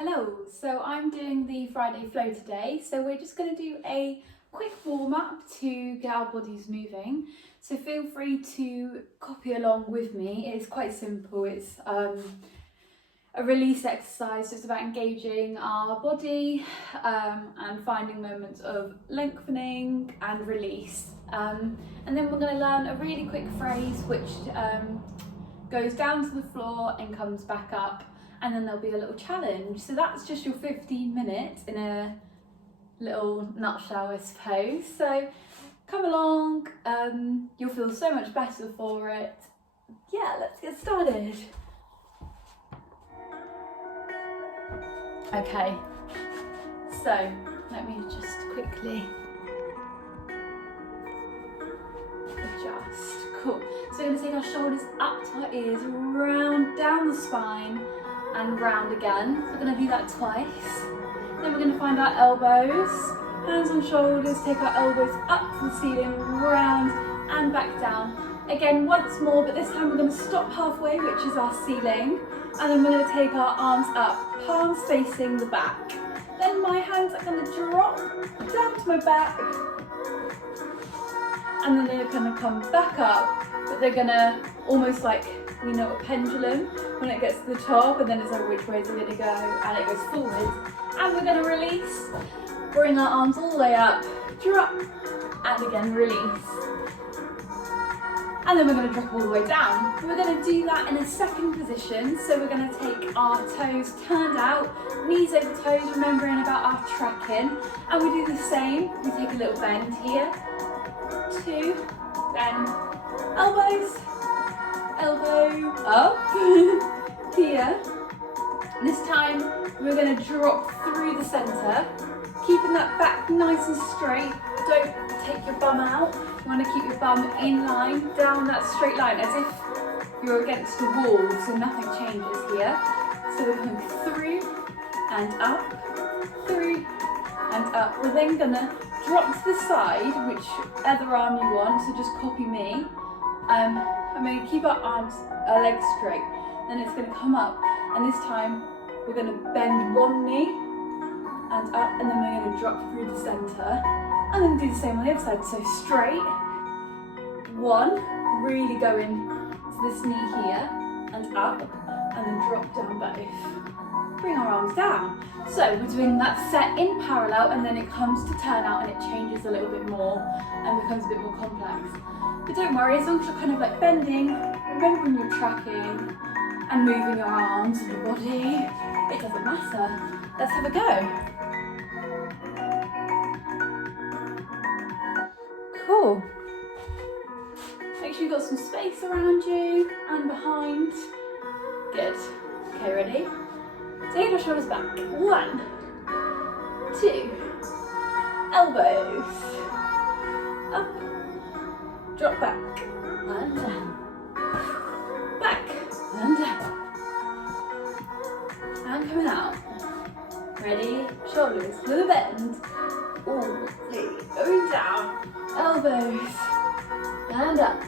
Hello, so I'm doing the Friday flow today, so we're just going to do a quick warm-up to get our bodies moving. So feel free to copy along with me. It's quite simple. It's a release exercise, just about engaging our body and finding moments of lengthening and release. And then we're going to learn a really quick phrase which goes down to the floor and comes back up. And then there'll be a little challenge. So that's just your 15 minutes in a little nutshell, I suppose. So come along, you'll feel so much better for it. Yeah, let's get started. Okay, so let me just quickly adjust. Cool. So we're going to take our shoulders up to our ears, round down the spine, and round again. So we're going to do that twice. Then we're going to find our elbows, hands on shoulders, take our elbows up to the ceiling, round and back down. Again, once more, but this time we're going to stop halfway, which is our ceiling. And then we're going to take our arms up, palms facing the back. Then my hands are going to drop down to my back. And then they're going to come back up, but they're going to almost like, we know, a pendulum when it gets to the top, and then it's like which way is it going to go, and it goes forward. And we're going to release, bring our arms all the way up, drop, and again release. And then we're going to drop all the way down. We're going to do that in a second position, so we're going to take our toes turned out, knees over toes, remembering about our tracking, and we do the same. We take a little bend here, 2, bend, elbows, elbow up, here. This time we're going to drop through the centre, keeping that back nice and straight. Don't take your bum out. You want to keep your bum in line, down that straight line, as if you're against the wall, so nothing changes here. So we're going through and up, through and up. We're then going to drop to the side, whichever arm you want, so just copy me. I'm going to keep our legs straight, then it's going to come up, and this time we're going to bend one knee and up, and then we're going to drop through the centre, and then do the same on the other side. So straight, 1, really going to this knee here, and up, and then drop down both. Bring our arms down. So we're doing that set in parallel, and then it comes to turn out and it changes a little bit more and becomes a bit more complex. But don't worry, as long as you're kind of like bending, remembering your tracking, and moving your arms and your body, it doesn't matter. Let's have a go. Cool. Make sure you've got some space around you and behind. Good. Okay, ready? Take your shoulders back. 1, 2, elbows, up, drop back, and down, back, and down, and coming out. Ready? Shoulders with a bend, all going down, elbows, and up,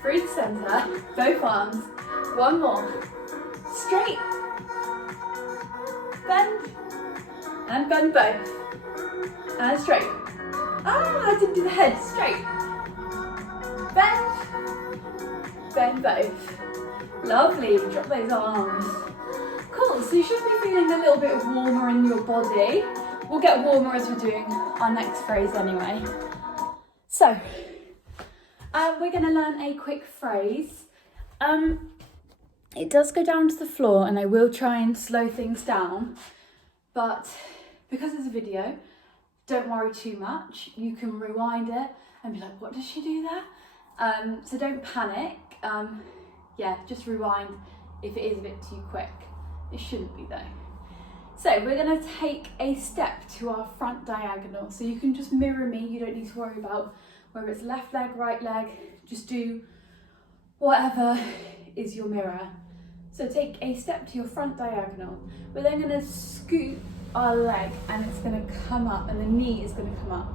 through the centre, both arms, 1 more, straight, bend, and bend both, and straight. I didn't do the head, straight, bend both. Lovely, drop those arms. Cool, so you should be feeling a little bit warmer in your body. We'll get warmer as we're doing our next phrase anyway. So, we're going to learn a quick phrase. It does go down to the floor, and I will try and slow things down, but because it's a video, don't worry too much. You can rewind it and be like, what does she do there? So don't panic. Yeah, just rewind if it is a bit too quick. It shouldn't be though. So we're going to take a step to our front diagonal. So you can just mirror me. You don't need to worry about whether it's left leg, right leg. Just do whatever is your mirror. So take a step to your front diagonal. We're then going to scoop our leg, and it's going to come up, and the knee is going to come up.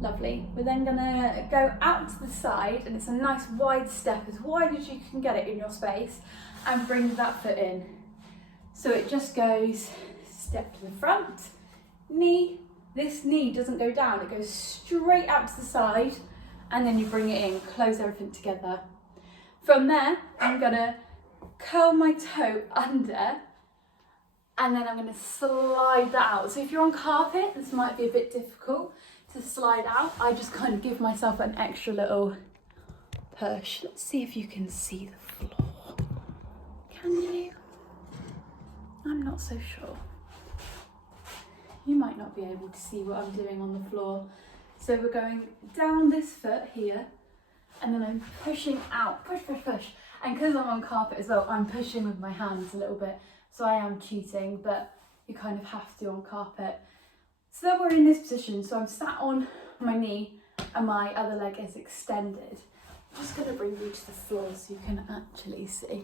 Lovely. We're then going to go out to the side, and it's a nice wide step, as wide as you can get it in your space, and bring that foot in. So it just goes step to the front, knee, this knee doesn't go down, it goes straight out to the side, and then you bring it in, close everything together. From there, I'm gonna curl my toe under, and then I'm gonna slide that out. So if you're on carpet, this might be a bit difficult to slide out. I just kind of give myself an extra little push. Let's see if you can see the floor. Can you? I'm not so sure. You might not be able to see what I'm doing on the floor. So we're going down this foot here, and then I'm pushing out, push, push, push. And because I'm on carpet as well, I'm pushing with my hands a little bit. So I am cheating, but you kind of have to on carpet. So then we're in this position. So I'm sat on my knee and my other leg is extended. I'm just gonna bring you to the floor so you can actually see.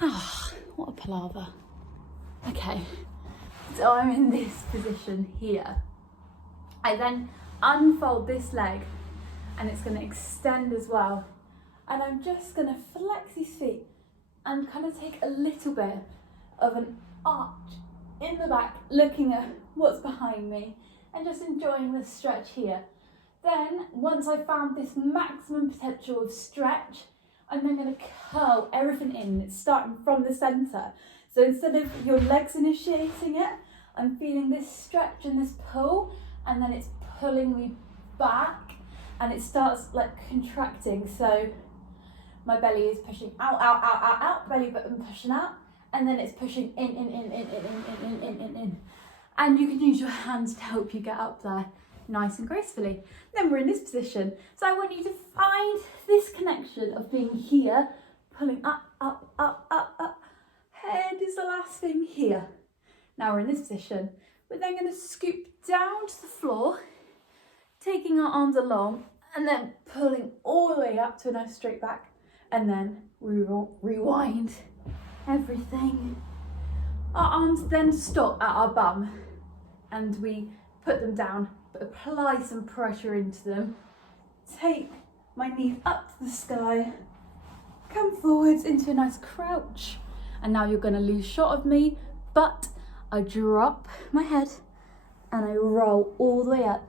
Ah, what a palaver. Okay, so I'm in this position here. I then unfold this leg and it's gonna extend as well. And I'm just gonna flex these feet and kind of take a little bit of an arch in the back, looking at what's behind me and just enjoying this stretch here. Then, once I've found this maximum potential of stretch, I'm then gonna curl everything in. It's starting from the center. So instead of your legs initiating it, I'm feeling this stretch and this pull, and then it's pulling me back, and it starts like contracting. So my belly is pushing out, out, out, out, out, belly button pushing out, and then it's pushing in. And you can use your hands to help you get up there nice and gracefully. Then we're in this position. So I want you to find this connection of being here, pulling up, up, up, up, up. Head is the last thing here. Now we're in this position. We're then going to scoop down to the floor, taking our arms along, and then pulling all the way up to a nice straight back, and then rewind everything. Our arms then stop at our bum, and we put them down, but apply some pressure into them. Take my knees up to the sky, come forwards into a nice crouch. And now you're gonna lose shot of me, but I drop my head and I roll all the way up,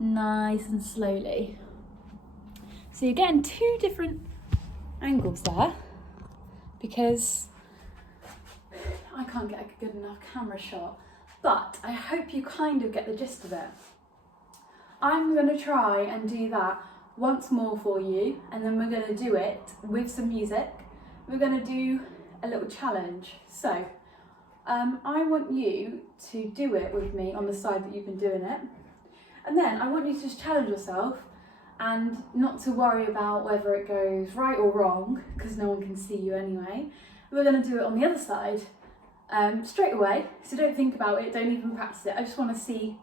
nice and slowly. So you're getting two different angles there, because I can't get a good enough camera shot, but I hope you kind of get the gist of it. I'm gonna try and do that once more for you, and then we're gonna do it with some music. We're gonna do a little challenge. So I want you to do it with me on the side that you've been doing it, and then I want you to just challenge yourself and not to worry about whether it goes right or wrong, because no one can see you anyway. We're going to do it on the other side straight away, so don't think about it, don't even practice it. I just want to see,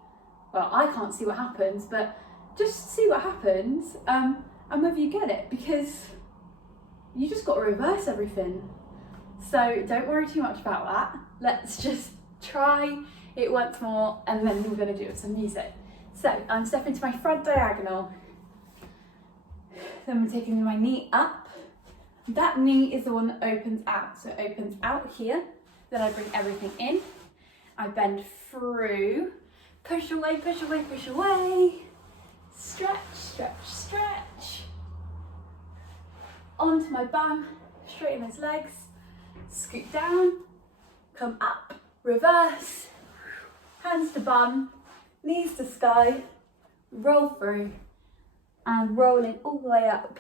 well, I can't see what happens, but just see what happens and whether you get it, because you just got to reverse everything. So don't worry too much about that. Let's just try it once more, and then we're going to do it with some music. So I'm stepping to my front diagonal. Then I'm taking my knee up. That knee is the one that opens out. So it opens out here. Then I bring everything in. I bend through. Push away, push away, push away. Stretch, stretch, stretch. Onto my bum. Straighten those legs. Scoot down. Come up. Reverse. Hands to bum. Knees to sky. Roll through. And rolling all the way up.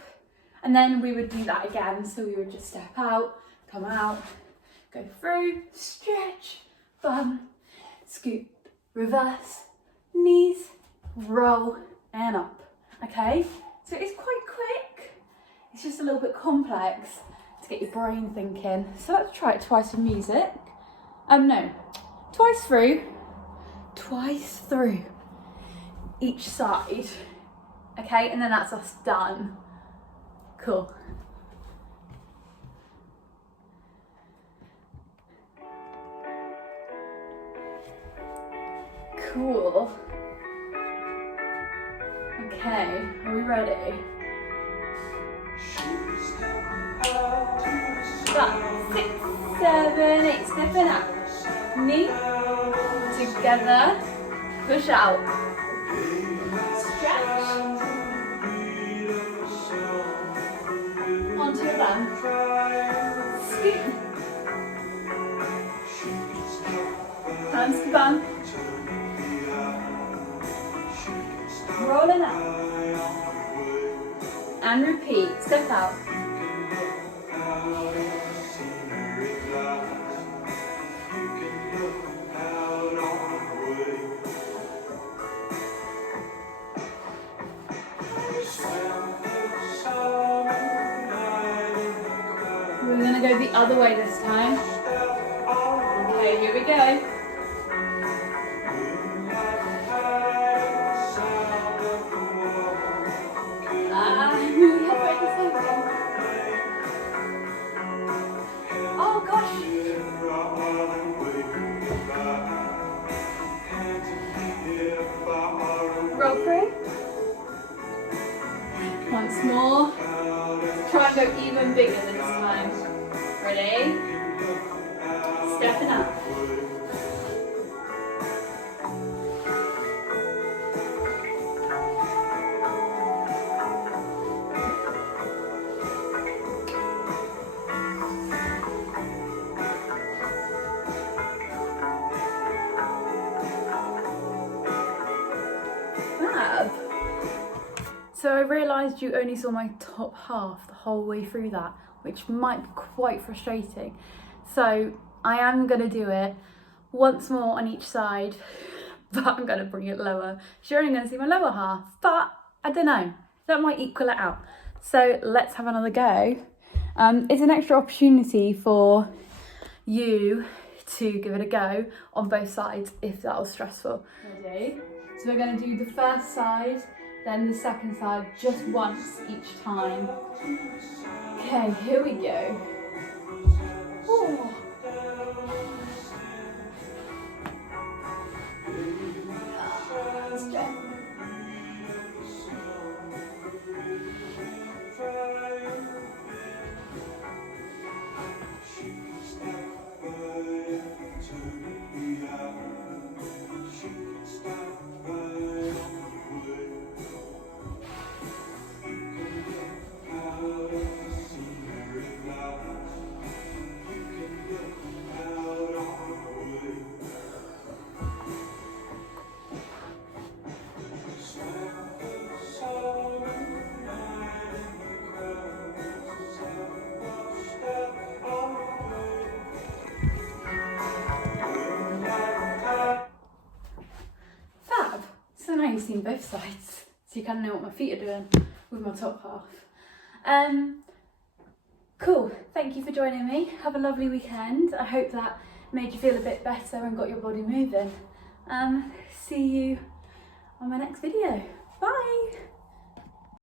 And then we would do that again. So we would just step out, come out, go through, stretch, bum, scoop, reverse, knees, roll, and up. Okay? So it's quite quick. It's just a little bit complex to get your brain thinking. So let's try it twice with music. No, twice through each side. Okay, and then that's us done. Cool. Cool. Okay, are we ready? About 6, 7, 8. Step it out. Knee. Together. Push out. Stretch. Onto your bum. Scoot. Hands to bum. Rolling up. And repeat. Step out. We're going to go the other way this time. Okay, here we go. Oh gosh. Roll through. Once more. Try and go even bigger this time. Ready? Stepping up. Fab. So I realised you only saw my top half the whole way through that, which might be quite frustrating. So I am going to do it once more on each side, but I'm going to bring it lower. So you're only going to see my lower half, but I don't know, that might equal it out. So let's have another go. It's an extra opportunity for you to give it a go on both sides if that was stressful. Ready? So we're going to do the first side, then the second side, just once each time. Okay, here we go. Ooh. Stretch. Fab. So now you've seen both sides, so you kind of know what my feet are doing with my top half. Cool. Thank you for joining me. Have a lovely weekend. I hope that made you feel a bit better and got your body moving. See you on my next video. Bye.